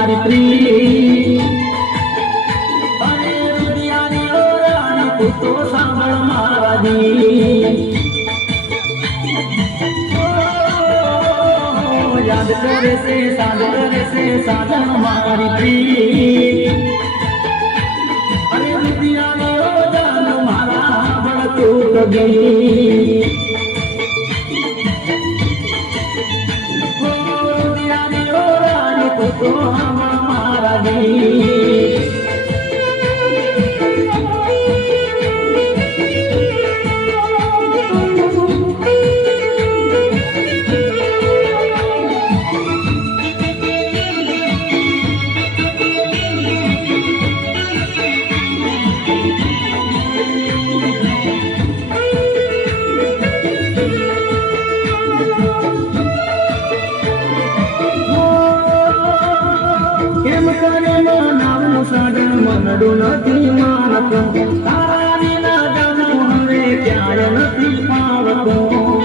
મારી પ્રી અરે રુદિયાની ઓરાની તું તો સાંભળ મારાજી યાદ કરે છે સાધન મારી પ્રી અરે રુદિયાની ઓરાની મારા બળ તૂટ ગઈ તો હમારા દી મનડું નથી માનતું તારી ના જાણું હવે ક્યારે નથી પાવતું